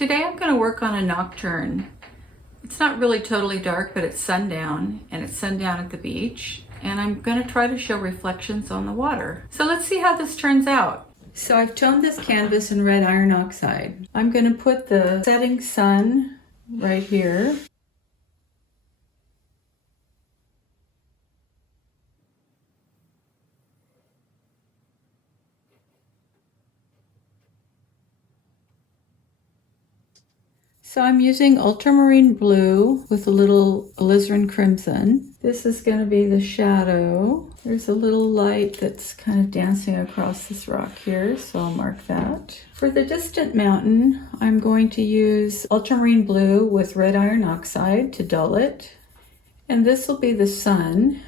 Today I'm going to work on a nocturne. It's not really totally dark, but it's sundown, and it's sundown at the beach, and I'm going to try to show reflections on the water. So let's see how this turns out. So I've toned this canvas in red iron oxide. I'm going to put the setting sun right here. So I'm using ultramarine blue with a little alizarin crimson. This is going to be the shadow. There's a little light that's kind of dancing across this rock here, so I'll mark that. For the distant mountain, I'm going to use ultramarine blue with red iron oxide to dull it. And this will be the sun.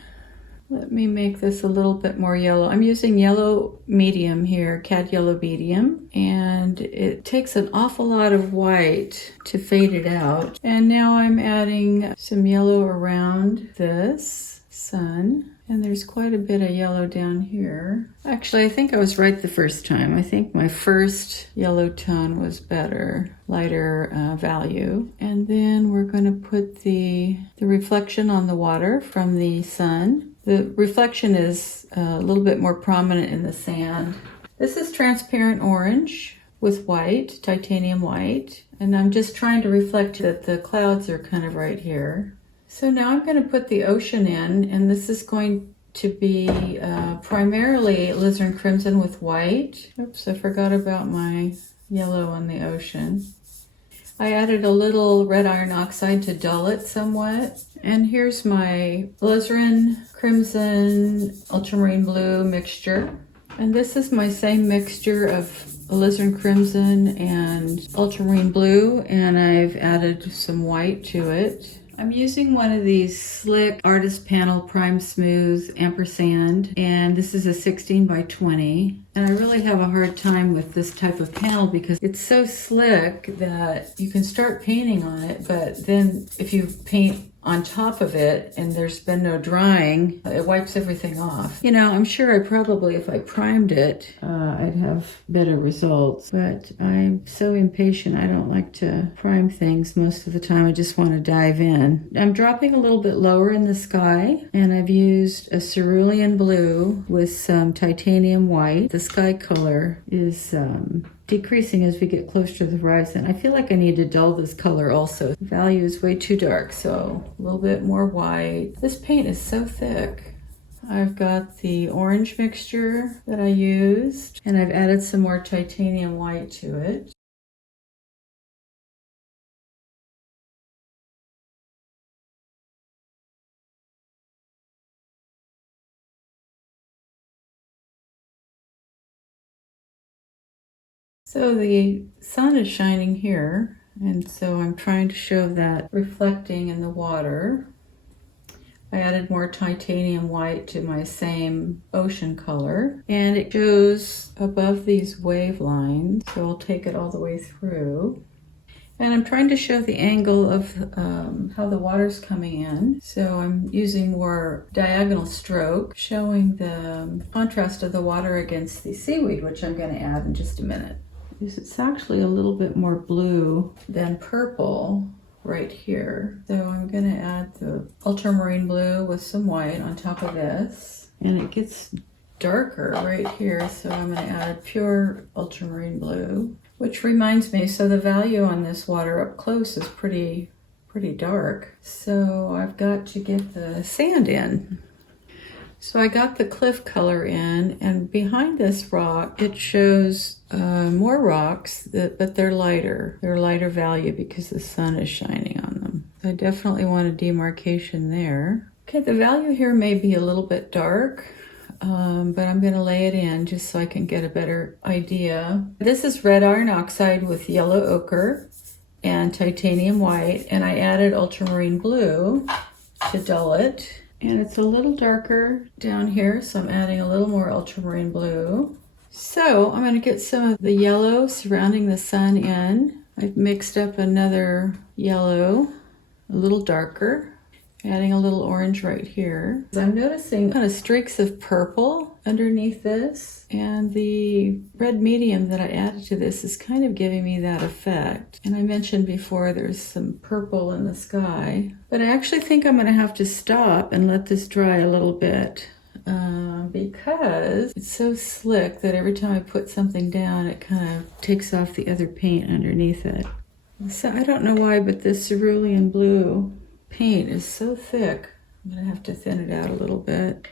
Let me make this a little bit more yellow. I'm using yellow medium here, cad yellow medium, and it takes an awful lot of white to fade it out. And now I'm adding some yellow around this sun, and there's quite a bit of yellow down here. Actually, I think I was right the first time. I think my first yellow tone was better, lighter value. And then we're going to put the reflection on the water from the sun. The reflection is a little bit more prominent in the sand. This is transparent orange with white, titanium white, and I'm just trying to reflect that the clouds are kind of right here. So now I'm going to put the ocean in, and this is going to be primarily alizarin crimson with white. Oops, I forgot about my yellow on the ocean. I added a little red iron oxide to dull it somewhat. And here's my alizarin crimson, ultramarine blue mixture. And this is my same mixture of alizarin crimson and ultramarine blue, and I've added some white to it. I'm using one of these slick artist panel prime smooth ampersand, and this is a 16 by 20. And I really have a hard time with this type of panel because it's so slick that you can start painting on it, but then if you paint on top of it and there's been no drying, it wipes everything off. You know, I'm sure I probably, if I primed it, I'd have better results, but I'm so impatient. I don't like to prime things most of the time. I just want to dive in. I'm dropping a little bit lower in the sky, and I've used a cerulean blue with some titanium white. The sky color is decreasing as we get closer to the horizon. I feel like I need to dull this color also. The value is way too dark, so a little bit more white. This paint is so thick. I've got the orange mixture that I used, and I've added some more titanium white to it. So the sun is shining here, and so I'm trying to show that reflecting in the water. I added more titanium white to my same ocean color, and it shows above these wave lines, so I'll take it all the way through. And I'm trying to show the angle of how the water's coming in. So I'm using more diagonal stroke, showing the contrast of the water against the seaweed, which I'm going to add in just a minute. It's actually a little bit more blue than purple right here. So I'm going to add the ultramarine blue with some white on top of this. And it gets darker right here, so I'm going to add pure ultramarine blue. Which reminds me, so the value on this water up close is pretty dark. So I've got to get the sand in. So I got the cliff color in, and behind this rock, it shows more rocks, but they're lighter. They're lighter value because the sun is shining on them. I definitely want a demarcation there. Okay, the value here may be a little bit dark, but I'm going to lay it in just so I can get a better idea. This is red iron oxide with yellow ochre and titanium white, and I added ultramarine blue to dull it. And it's a little darker down here, so I'm adding a little more ultramarine blue. So I'm going to get some of the yellow surrounding the sun in. I've mixed up another yellow, a little darker, adding a little orange right here. I'm noticing kind of streaks of purple underneath this, and the red medium that I added to this is kind of giving me that effect. And I mentioned before there's some purple in the sky, but I actually think I'm going to have to stop and let this dry a little bit because it's so slick that every time I put something down it kind of takes off the other paint underneath it. So I don't know why, but this cerulean blue paint is so thick. I'm going to have to thin it out a little bit.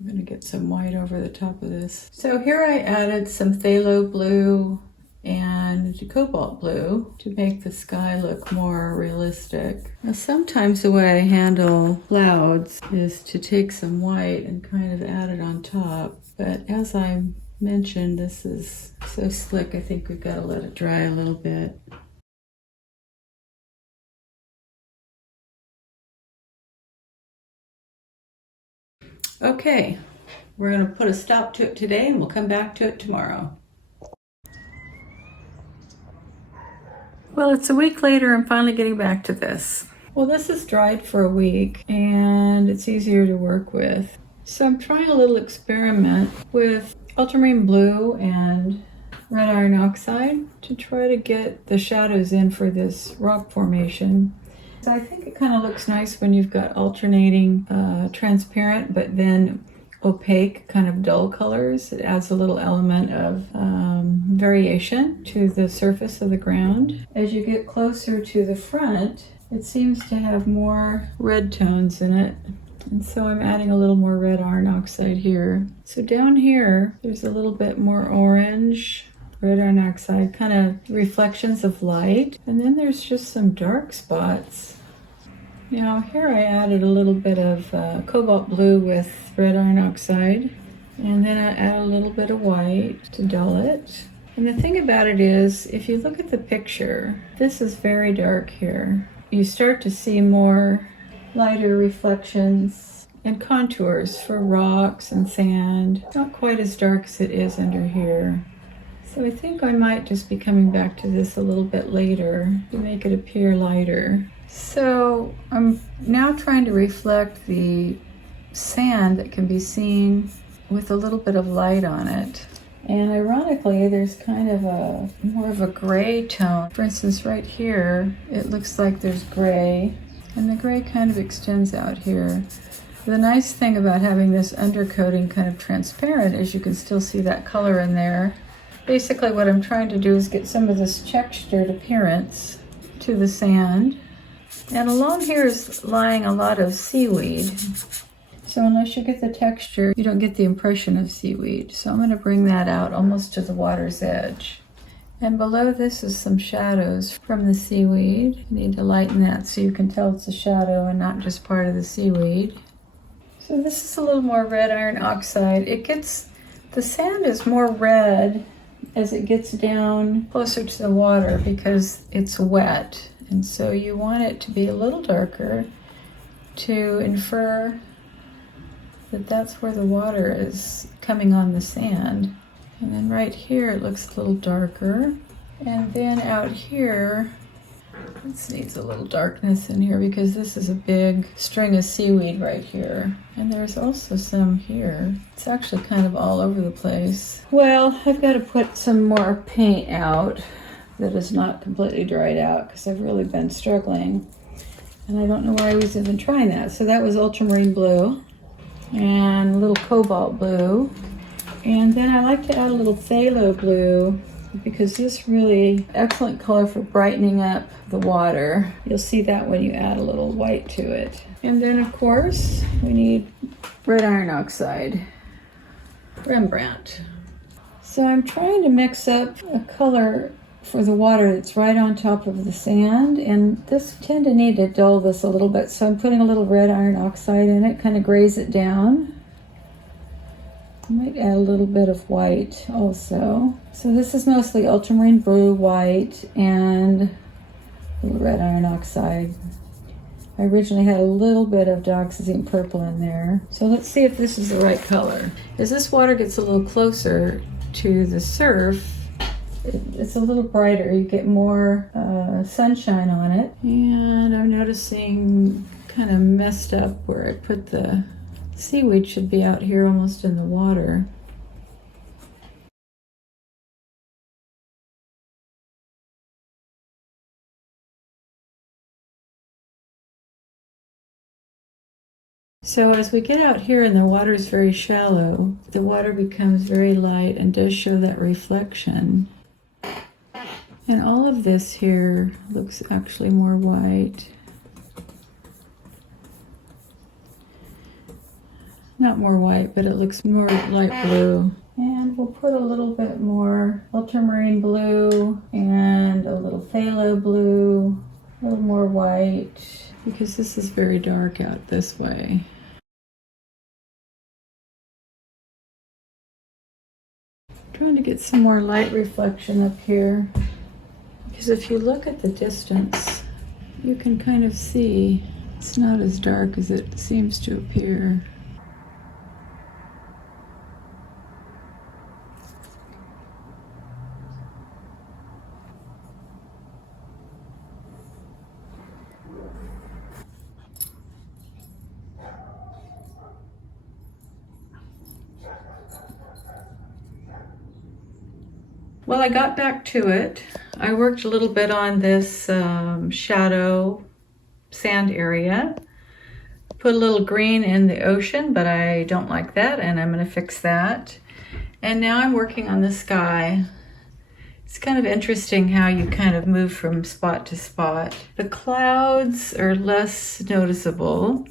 I'm going to get some white over the top of this. So here I added some phthalo blue and cobalt blue to make the sky look more realistic. Now sometimes the way I handle clouds is to take some white and kind of add it on top. But as I mentioned, this is so slick, I think we've got to let it dry a little bit. Okay, we're going to put a stop to it today and we'll come back to it tomorrow. Well, it's a week later. I'm finally getting back to this. Well, this is dried for a week and it's easier to work with. So I'm trying a little experiment with ultramarine blue and red iron oxide to try to get the shadows in for this rock formation. So I think it kind of looks nice when you've got alternating transparent but then opaque kind of dull colors. It adds a little element of variation to the surface of the ground. As you get closer to the front, it seems to have more red tones in it. And so I'm adding a little more red iron oxide here. So down here, there's a little bit more orange, red iron oxide, kind of reflections of light. And then there's just some dark spots. Now here I added a little bit of cobalt blue with red iron oxide. And then I add a little bit of white to dull it. And the thing about it is, if you look at the picture, this is very dark here. You start to see more lighter reflections and contours for rocks and sand. Not quite as dark as it is under here. So I think I might just be coming back to this a little bit later to make it appear lighter. So I'm now trying to reflect the sand that can be seen with a little bit of light on it. And ironically, there's kind of a more of a gray tone. For instance, right here, it looks like there's gray, and the gray kind of extends out here. The nice thing about having this undercoating kind of transparent is you can still see that color in there. Basically what I'm trying to do is get some of this textured appearance to the sand. And along here is lying a lot of seaweed. So unless you get the texture, you don't get the impression of seaweed. So I'm going to bring that out almost to the water's edge. And below this is some shadows from the seaweed. You need to lighten that so you can tell it's a shadow and not just part of the seaweed. So this is a little more red iron oxide. The sand is more red as it gets down closer to the water because it's wet. And so you want it to be a little darker to infer that that's where the water is coming on the sand. And then right here it looks a little darker. And then out here, this needs a little darkness in here because this is a big string of seaweed right here. And there's also some here. It's actually kind of all over the place. Well, I've got to put some more paint out that is not completely dried out because I've really been struggling. And I don't know why I was even trying that. So that was ultramarine blue and a little cobalt blue. And then I like to add a little phthalo blue because this really excellent color for brightening up the water. You'll see that when you add a little white to it. And then of course we need red iron oxide, Rembrandt. So I'm trying to mix up a color for the water that's right on top of the sand, and this tend to need to dull this a little bit, so I'm putting a little red iron oxide in it, kind of graze it down. I might add a little bit of white also. So this is mostly ultramarine blue, white, and a little red iron oxide. I originally had a little bit of dioxizine purple in there. So let's see if this is the right color. As this water gets a little closer to the surf, it's a little brighter. You get more sunshine on it. And I'm noticing kind of messed up where I put the Seaweed should be out here almost in the water. So as we get out here and the water is very shallow, the water becomes very light and does show that reflection. And all of this here looks actually more white. Not more white, but it looks more light blue. And we'll put a little bit more ultramarine blue and a little phthalo blue, a little more white, because this is very dark out this way. Trying to get some more light reflection up here, because if you look at the distance, you can kind of see it's not as dark as it seems to appear. Well, I got back to it. I worked a little bit on this shadow sand area. Put a little green in the ocean, but I don't like that, and I'm going to fix that. And now I'm working on the sky. It's kind of interesting how you kind of move from spot to spot. The clouds are less noticeable.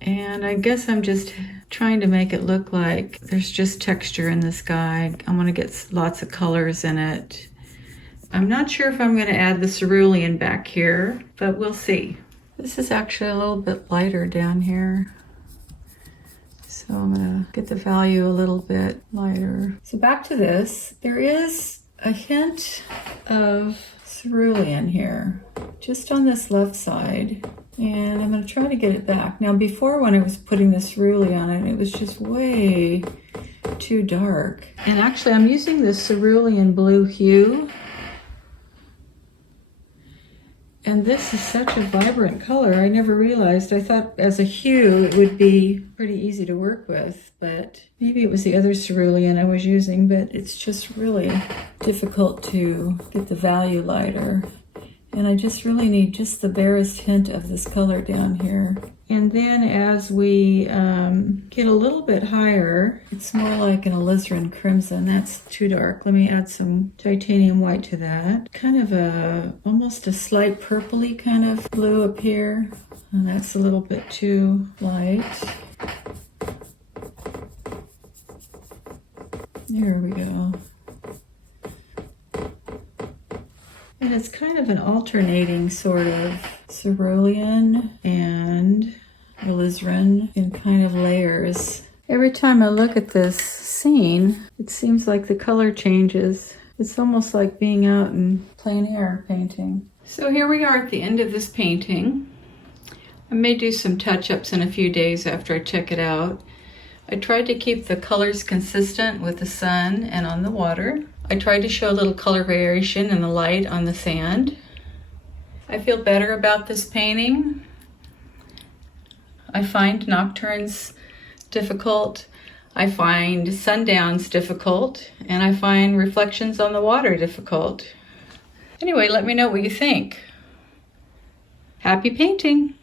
And I guess I'm just trying to make it look like there's just texture in the sky. I want to get lots of colors in it. I'm not sure if I'm going to add the cerulean back here, but we'll see. This is actually a little bit lighter down here. So I'm going to get the value a little bit lighter. So back to this. There is a hint of cerulean here, just on this left side. And I'm going to try to get it back. Now before, when I was putting the cerulean on it, it was just way too dark. And actually I'm using this cerulean blue hue. And this is such a vibrant color. I never realized. I thought as a hue it would be pretty easy to work with, but maybe it was the other cerulean I was using, but it's just really difficult to get the value lighter. And I just really need just the barest hint of this color down here. And then as we get a little bit higher, it's more like an alizarin crimson. That's too dark. Let me add some titanium white to that. Kind of almost a slight purpley kind of blue up here. And that's a little bit too light. There we go. And it's kind of an alternating sort of cerulean and alizarin in kind of layers. Every time I look at this scene, it seems like the color changes. It's almost like being out in plein air painting. So here we are at the end of this painting. I may do some touch-ups in a few days after I check it out. I tried to keep the colors consistent with the sun and on the water. I tried to show a little color variation in the light on the sand. I feel better about this painting. I find nocturnes difficult. I find sundowns difficult. And I find reflections on the water difficult. Anyway, let me know what you think. Happy painting!